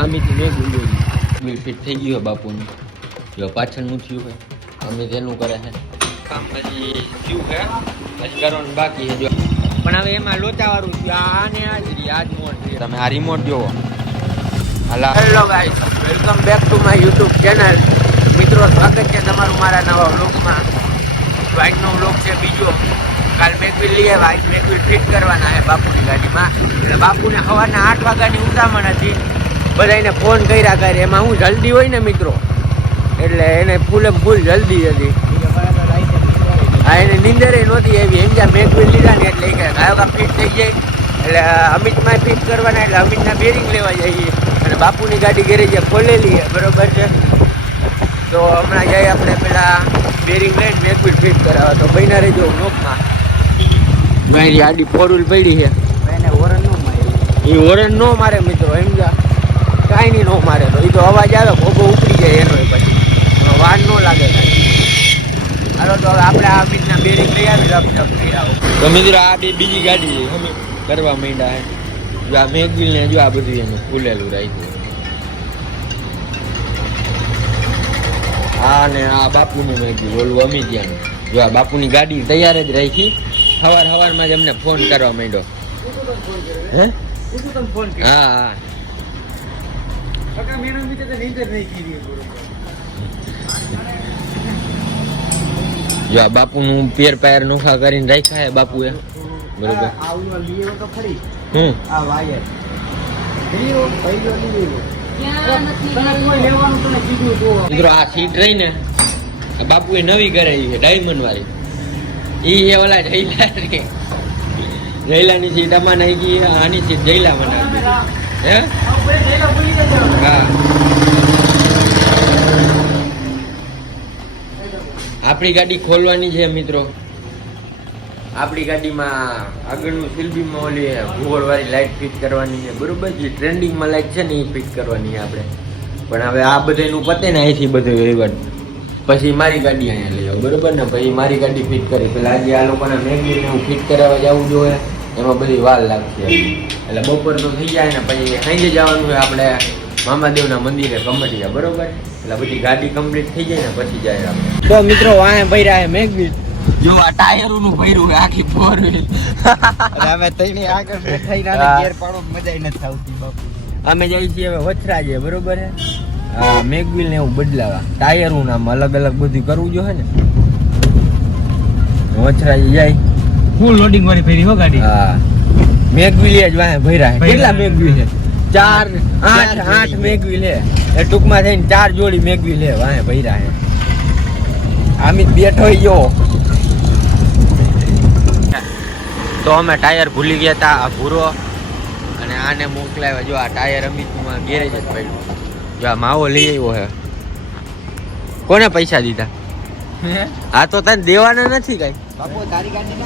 આમીથી મેં બોલ્યો bill fit થઈ ગયું બાપુનું જો પાછળનું થયું છે અમે તેનું કરે છે કામ પછી થયું છે પછી કરવાનું બાકી છે જો પણ હવે એમાં લોચાવાળું થયું આને આજ મોડ છે તમે આ રિમોટ જોવો hello guys welcome back to my YouTube channel મિત્રો સ્વાગત છે તમારું મારા નવા વ્લોગમાં બાઇકનો વ્લોગ છે બીજો કાલ મેકવિલ લઈ આવ્યા મેકવિલ ફિટ કરવાના છે બાપુની ગાડીમાં એટલે બાપુને સવારના 8 વાગ્યાની ઉતામણ હતી બધાને ફોન કર્યા કરે એમાં હું જલ્દી હોય ને મિત્રો એટલે એને ફૂલે ફૂલ જલ્દી હતી હા એને નીંદરે નહોતી એવી એમ જ્યાં મેકવિલ લીધા ને એટલે ગાયો ફિટ થઈ જાય એટલે અમિતમાં ફિટ કરવાના એટલે અમિતના બેરિંગ લેવા જઈએ અને બાપુની ગાડી ગેરેજે ખોલેલી છે બરોબર છે તો હમણાં જઈએ આપણે પેલા બેરિંગ લઈને મેકવિલ ફિટ કરાવવા તો બન્યા રહેજો નોકમાં મારી ગાડી 4 વ્હીલ પડી છે એને ઓરન નો મારે એ ઓરન નો મારે મિત્રો એમ જા કાંઈ નહીં નો મારે તો એ તો અવાજ આવે ભોગો ઉપડી જાય એનો પછી વાર ન લાગે હાલો તો હવે આપણે આ અમિતના બેરિંગ લઈ આવી તો મિત્રો આ બીજી ગાડી કરવા માંડ્યા હે જો આ મેકવિલ ને જો આ બધું એનું ખુલેલું રાખ્યું આ ને આ બાપુનું મેકવિલ ઓલું અમિતિયાનું જો આ બાપુની ગાડી તૈયાર જ રાખી સવારમાં જ અમને ફોન કરવા માંડ્યો હે હા હા જો આ બાપુનું પેર પાયર નોખા કરીને રાખ્યા હે બાપુએ બરોબર મિત્રો આ સીટ રહી ને બાપુએ નવી કરાવી છે ડાયમંડ વાળી ઈ એ ઓલા જયલાની સીટ આમાં નાખી આની સીટ જયલા મને હે હા આપણી ગાડી ખોલવાની છે મિત્રો આપણી ગાડીમાં આગળનું સિલ્બીમાં ઓલી ભૂગોળવાળી લાઇટ ફિટ કરવાની છે બરોબર જે ટ્રેન્ડિંગમાં લાઇટ છે ને એ ફિટ કરવાની છે આપણે પણ હવે આ બધાનું પતે ને અહીંથી બધું વહીવટ પછી મારી ગાડી અહીંયા લઈ આવું બરોબર ને પછી મારી ગાડી ફિટ કરી પેલા આજે આ લોકોના મેકવિલને હું ફિટ કરાવવા જવું જોઈએ એમાં બધી વાર લાગશે એટલે બપોર તો થઈ જાય ને પછી સાંજે જવાનું હોય આપણે મામાદેવના મંદિરે કમરિયા બરોબર એટલે બધી ગાડી કમ્પ્લીટ થઈ જાય ને પછી જાય આપણે તો મિત્રો વાહે ભર્યા છે મેકવિલ જો આ ટાયરોનું ભર્યું છે આખી 4 વ્હીલ અમે તઈને આગળ બેઠાઈ ના ગેર પાડો મજા નથી આવતી બાપુ અમે જઈએ છીએ હવે વથરાજે બરોબર છે હા મેકવિલ ને એવું બદલાવા ટાયરું નામ અલગ અલગ બધું કરવું જોઈએ ને વથરાજે જાય ફૂલ લોડિંગ વાળી ફેરી હો ગાડી હા મેકવિલ જ વાહે ભર્યા છે કેટલા મેકવિલ છે 4 8 મેકવિલ છે એ ટૂંકમાં થઈને 4 જોડી મેકવિલ છે વાહે ભર્યા છે આમિત બેઠો ગયો તો અમે ટાયર ભૂલી ગયા હતા આ ભૂરો અને આને મોકલાવ્યા જો આ ટાયર અમિતમાં ગેરેજ જ પડ્યું જો આ માવો લઈ આવ્યો હે કોને પૈસા દીધા હા તો તને દેવાના નથી કઈ બાપુ તારી ગાડી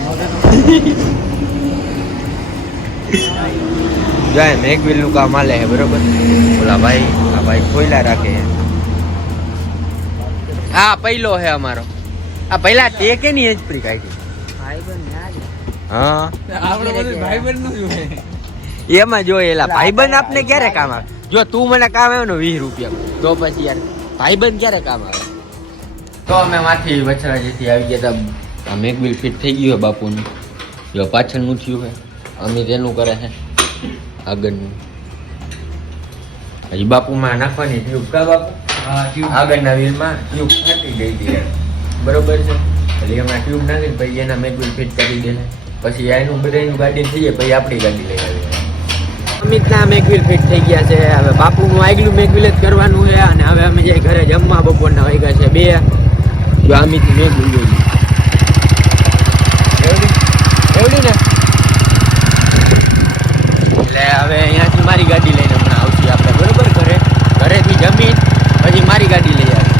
જાય મેકવિલ નું કામ હાલે છે બરોબર બોલા ભાઈ આ ભાઈ ખોયલા રાખે હા પહેલો હે અમારો આ પહેલા તે કે ની એજપ્રી કાઢી હા એમાં જો એલા ભાઈબંધ આપને ક્યારે કામ આવે જો તું મને કામ આવ્યો ને 20 રૂપિયા તો પછી યાર ભાઈબંધ ક્યારે કામ આવે તો અમે માંથી વછરાજીથી આવી ગયા હતા આ મેકવિલ ફિટ થઈ ગયું બાપુનું જો પાછળનું થયું છે અમે તેનું કરે છે આગળનું હજી બાપુમાં નાખવાની ટ્યુબ કા બાપુ આગળના વ્હીલમાં ટ્યુબ ફાટી ગઈ હતી બરોબર છે એટલે એમાં ટ્યુબ નાખીને પછી એના મેકવિલ ફિટ કરી દે પછી એનું બધાનું ગાડી થઈ જાય પછી આપણી ગાડી લઈ આવી અમિતના મેકવિલ ફિટ થઈ ગયા છે હવે બાપુનું આગલું મેકવિલ જ કરવાનું છે અને હવે અમે જે ઘરે જમવા બપોરના વાગ્યા છે 2 જો અમિત મેકવિલ જોઈ એવડી ને એટલે હવે અહીંયાથી મારી ગાડી લઈને હમણાં આવશે આપણે બરોબર ઘરેથી જમીન પછી મારી ગાડી લઈ આવી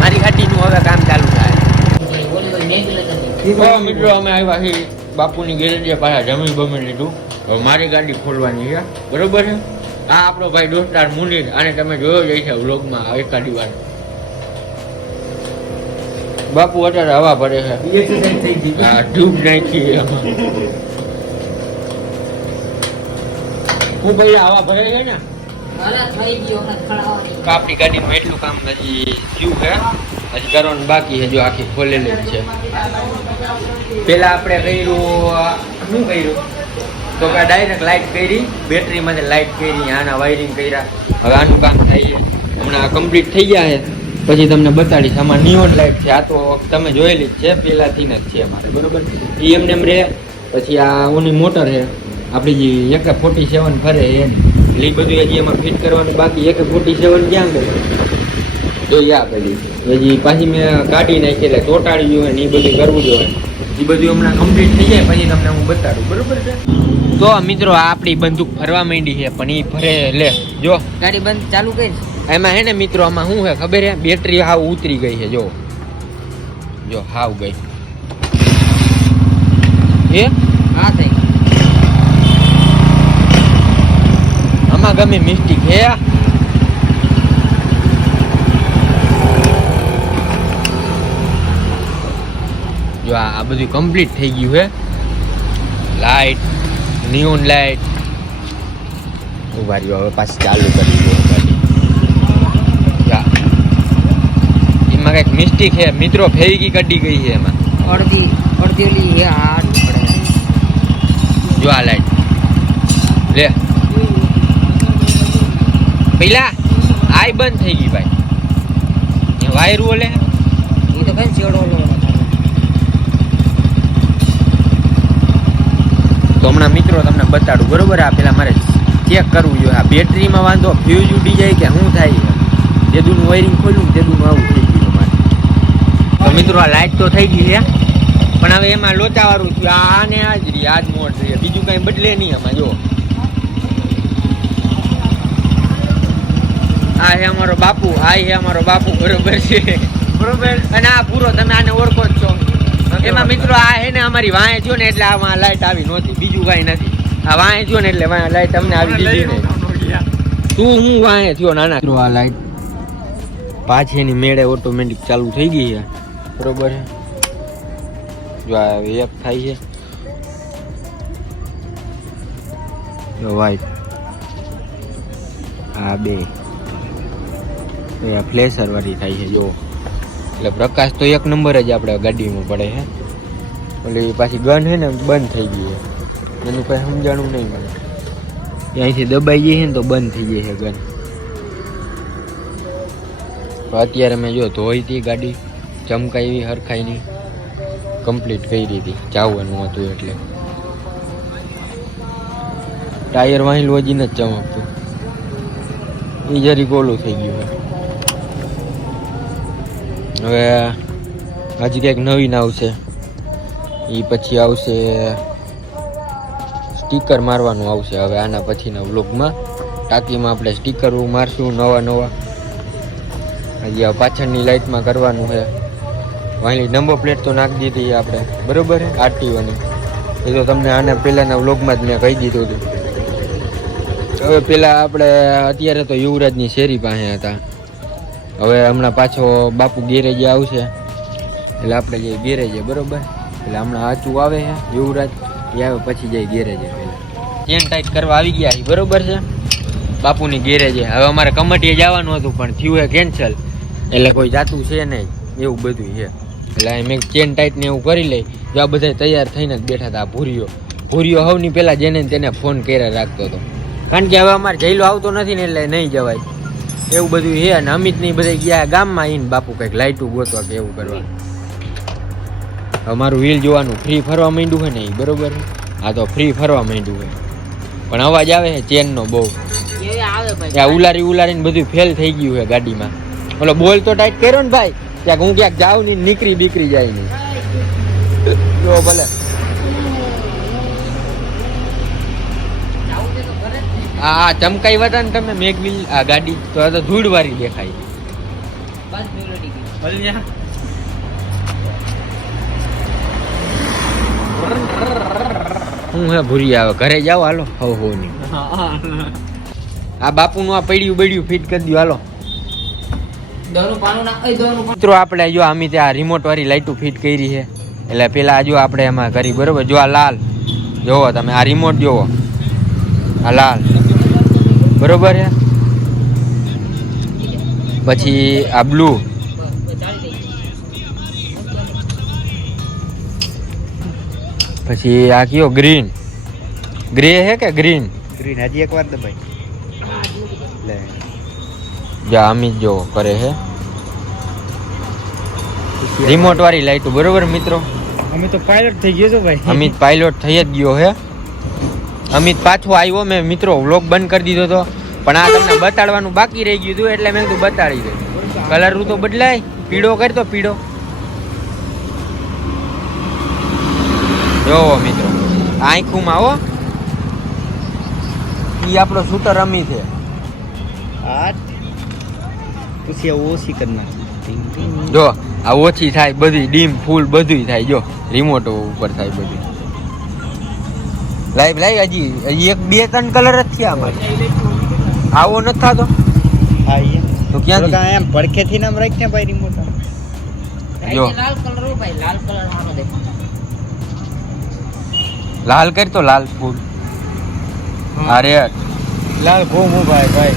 મારી ગાડીનું હવે કામ ચાલુ થાય મિત્રો અમે આવ્યા છીએ બાપુની ગેરેજે પાછા જમીન બમી લીધું હવે મારી ગાડી ખોલવાની છે બરોબર છે આ આપણો ભાઈ દોસ્તાર મુનીર આને તમે જોયો જ છે વ્લોગમાં એકાદી વાર બાપુ અત્યારે હવા ભરે છે હા ટ્યુબ નાખી એમાં હું ભાઈ હવા ભરે છે ને આપણી ગાડીનું એટલું કામ હજી થયું છે, હજી કરવાનું બાકી છે. જો આખી ખોલેલી જ છે. પેલા આપણે કર્યું શું કર્યું તો કે ડાયરેક્ટ લાઇટ કરી, બેટરીમાંથી લાઇટ કરી, આના વાયરિંગ કર્યા. હવે આનું કામ થાય છે, હમણાં કમ્પ્લીટ થઈ ગયા છે. પછી તમને બતાડીશ. આમાં નિયોન લાઇટ છે. આ તો તમે જોયેલી જ છે, પહેલાંથી જ છે અમારે, બરોબર. એ એમને એમ રહે. પછી આ ઓની મોટર છે આપણી, જે AK-47 ફરે એની, એટલે એ બધું હજી એમાં ફિટ કરવાનું બાકી. AK-47 ક્યાં ગયું જોઈએ પેલી હજી પાછી મેં કાઢી નાખી, એટલે ચોટાડી જોઈએ ને એ બધું કરવું જોઈએ. એ બધું હમણાં કમ્પ્લીટ થઈ જાય પછી તમને હું બતાડું, બરોબર છે. તો મિત્રો આ આપણી બંદૂક ફરવા માંડી છે, પણ એ ફરે લે જો ગાડી બંધ ચાલુ કરી. એમાં હે ને મિત્રો, આમાં શું છે ખબર છે, બેટરી હાવ ઉતરી ગઈ છે. જો હાવ ગઈ એ હા થઈ. આમાં ગમે મિસ્ટેક હે. જો આ બધું કમ્પ્લીટ થઈ ગયું છે. લાઇટ, નિયોન લાઇટ ઉભા રહ્યો. હવે પાછી ચાલુ કરી દો ગાડી. એમાં કઈક મિસ્ટેક છે મિત્રો, ફેવિકી કડી ગઈ છે એમાં. અડધી ઓલી હે હાથ પડે. જો આ લાઈટ લે પેલા આઈ બંધ થઈ ગઈ ભાઈ. એ વાયર ઓલે એ તો કઈ છેડો લો. તો હમણાં મિત્રો તમને બતાડું, બરોબર. આ પેલા મારે ચેક કરવું જોઈએ આ બેટરીમાં વાંધો, ફ્યુઝ ઉડી જાય કે શું થાય. જેદુનું વાયરિંગ ખોલ્યું જેદુનું આવું થઈ ગયું મારે. તો મિત્રો આ લાઇટ તો થઈ ગઈ છે, પણ હવે એમાં લોચાવાળું થયું. આને હાજરી આજ મોડ છે, બીજું કઈ બદલે નહીં આમાં. જો આ હે અમારો બાપુ, આ હે અમારો બાપુ, બરોબર છે, બરોબર. અને આ પૂરો તમે આને ઓળખો જ છો. એમાં મિત્રો આ હે ને અમારી વાંહે થયો ને એટલે આમાં લાઈટ આવી નહોતી, બીજું કઈ નથી. આ વાંહે થયો ને એટલે લાઈટ અમને આવી દીધી ને. તું હું વાંહે થયો નાના. આ લાઈટ પાછી એની મેળે ઓટોમેટિક ચાલુ થઈ ગઈ છે, બરોબર છે. જો આ એક થાય છે, જો વ્હાઈટ, આ બે ફ્લેશર વાળી થાય છે. જો એટલે પ્રકાશ તો એક નંબર જ આપણે ગાડીમાં પડે છે. એટલે પાછી ગન છે ને બંધ થઈ ગઈ છે, એનું કઈ સમજાણું નહીં મને. અહીંથી દબાઈ જઈએ ને તો બંધ થઈ જાય છે ગન. અત્યારે મેં જો ધોઈ હતી ગાડી, ચમકાવી હરખાઈ નહીં, કમ્પ્લીટ કરી હતી. ચાવવાનું હતું એટલે ટાયર વાહિલું હજી નથી ચમકતું, એ જરી ઓલું થઈ ગયું છે. હવે હજી કંઈક નવીન આવશે, એ પછી આવશે સ્ટીકર મારવાનું આવશે. હવે આના પછીના વ્લોગમાં ટાંકીમાં આપણે સ્ટીકર મારશું નવા. હજી આ પાછળની લાઇટમાં કરવાનું છે. વાયલી નંબર પ્લેટ તો નાખી દીધી આપણે, બરોબર છે, આરટીઓની. એ તો તમને આના પહેલાંના વ્લોગમાં જ મેં કહી દીધું હતું. હવે પેલા આપણે અત્યારે તો યુવરાજની શેરી પાસે હતા. હવે હમણાં પાછો બાપુ ગેરેજે આવશે, એટલે આપણે જઈએ ગેરેજે, બરોબર. એટલે હમણાં આચું આવે છે યુવરાજ, એ આવે પછી જાય ગેરેજે. ચેન ટાઈટ કરવા આવી ગયા છે, બરોબર છે, બાપુની ગેરેજે. હવે અમારે કમટીએ જવાનું હતું પણ થયું છે કેન્સલ, એટલે કોઈ જાતું છે નહીં, એવું બધું છે. એટલે મેં ચેન ટાઈટ ને એવું કરી લઈ. જો આ બધા તૈયાર થઈને જ બેઠા હતા. ભૂરિયો હવની પહેલાં જેને તેને ફોન કર્યા રાખતો હતો, કારણ કે હવે અમારે જઈલો આવતો નથી ને એટલે નહીં જવાય, એવું બધું છે. અને અમિત ની બધા ગયા ગામમાં આવીને બાપુ કંઈક લાઇટું ગોતવા કે એવું કરવા. અમારું વ્હીલ જોવાનું ફ્રી ફરવા માંડ્યું છે ને એ, બરોબર. હા તો ફ્રી ફરવા માંડ્યું છે, પણ અવાજ આવે છે ચેનનો બહુ. ઉલારીને બધું ફેલ થઈ ગયું છે ગાડીમાં. ઓલો બોલ તો ટાઈટ કર્યો ને ભાઈ, ક્યાંક હું ક્યાંક જાઉં ને નીકળી જાય નહીં. જો ભલે આ ચમકાઈ હતા ને તમે મેઘવીલ આ ગાડી, તો આ તો ધૂળ વાળી દેખાય. હું હે ભૂરી આવે ઘરે જાવ, હાલો. હો ની આ બાપુનું આ પડ્યું ફિટ કરી દો, હાલો. મિત્રો આપણે જો આમી ત્યાં રિમોટ વાળી લાઈટું ફિટ કરી છે. એટલે પેલા જો આપણે એમાં કરી, બરોબર. જો આ લાલ જોવો તમે, આ રિમોટ જોવો, આ લાલ, બરોબર છે. પછી આ બ્લુ, પછી આ કયો ગ્રીન, ગ્રે હે કે ગ્રીન? ગ્રીન હજી એકવાર દબાઈ લે જા અમિત જો કરે હે રિમોટ વાળી લાઈટ, બરોબર મિત્રો? અમે તો પાયલટ થઈ ગયો છો ભાઈ. અમિત પાયલોટ થઈ જ ગયો હે. અમિત પાછો આવ્યો, મેં મિત્રો વ્લોગ બંધ કરી દીધો હતો, પણ આ તમને બતાડવાનું બાકી રહી ગયું હતું એટલે મેં કીધું બતાડી દે. કલર તો બદલાય, પીળો કરી તો પીળો. જોવો મિત્રો આંખુમાં હો, ઈ આપણો શૂટર અમિત છે. આ પછી ઓછી કરી નાખી. જો આ ઓછી થાય બધી, ડીમ ફૂલ બધું થાય. જો રિમોટ ઉપર થાય બધું. લાઈવ હજી એક બે ત્રણ કલર જ થયા અમારે. આવો નથી થતો હા તો ક્યાંથી? એમ પડખેથી નામ રાખને ભાઈ રિમોટ. જો લાલ કલર હો ભાઈ, લાલ કલર હારો દેખો. લાલ કરી તો લાલ ફૂલ. હા રેડ લાલ ઘોમ ભાઈ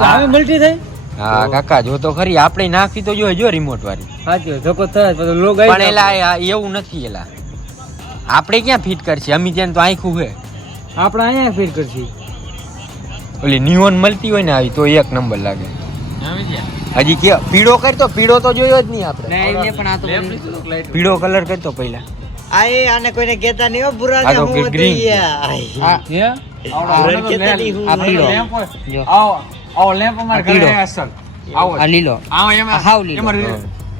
હા. મલ્ટી થઈ. હા કાકા જો તો ખરી, આપણે નાખી તો જો રિમોટ વાળી. સાચું ધોકો થાય પછી લોગ પણ એલા એવું નથી, એલા આપણે ક્યાં ફિટ કરશે? અમી ત્યાં તો આંખું છે. આપણે અહીંયા ફિટ કરશી. ઓલી નિયોન મળતી હોય ને આવી તો એક નંબર લાગે. હજી કે પીળો કરી તો, પીળો તો જોયો જ નહીં આપણે. નહીં પણ આ તો પીળો કલર કરતો પહેલા. આને કોઈને કહેતા નહીં હો બુરા આ તો કે green. આ લીલો હાવ લીલો.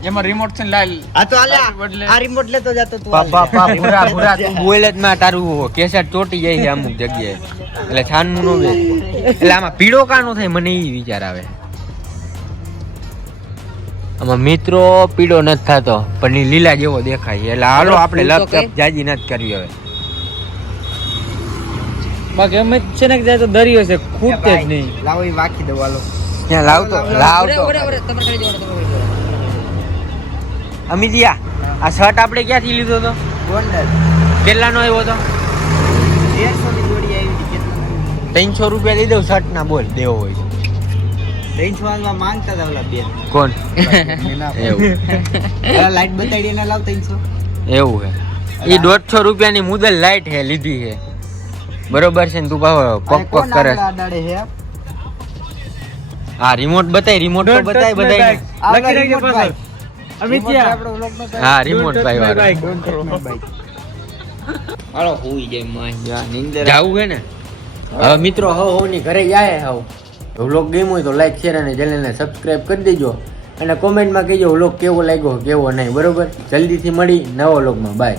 એમાં રિમોટ છે ને લાલ. આ તો આલ્યા આ રિમોટ લેતો જતો તું. પાપા પૂરા તું બોલ જ માં, તારું કેસેટ ચોટી જાય છે અમુક જગ્યાએ, એટલે છાનનું નો બે. એટલે આમાં પીળો કાનો થાય મને એ વિચાર આવે. આમાં મિત્રો પીળો નથી થતો પણ ઈ લીલા જેવો દેખાય. એટલે હાલો આપણે લપ જાજી નથી કરવી હવે. બાકી અમે છે ને જાય તો દરિયો છે, ખૂટતે જ નહીં. લાવો એ વાખી દો હાલો. ત્યાં લાવતો અમિતિયા આ શર્ટ આપણે ક્યાંથી લીધો હતો? ગોંડલ. કેટલાનો આવ્યો હતો? 150 ની જોડી આવી હતી. 300 રૂપિયા લઈ દઉં શર્ટ ના, બોલ દેવો હોય તો. 300 માં માંગતા હતા ઓલા બે. કોણ? એવું લાઈટ બતાડી એને લાવ 300. એવું હે? એ 150 રૂપિયાની મુદલ લાઈટ હે લીધી હે, બરોબર છે ને? તું કહો પક પક કરે. આડાડે હે. હા રિમોટ બતાય, રિમોટ તો બતાય બધાય. લખી રાખજો પાછળ. અમિતિયા હા રિમોટ ભાઈ વાળો. હાલો હુઈ જાય માં. જાવું હે ને હવે મિત્રો. ની ઘરે જાય હવે. વ્લોગ ગમ્યો હોય તો લાઈક શેર અને ચેનલને સબસ્ક્રાઇબ કરી દેજો, અને કોમેન્ટમાં કહેજો વ્લોગ કેવો લાગ્યો કેવો નહીં, બરોબર? જલ્દીથી મળી નવો વ્લોગમાં. બાય.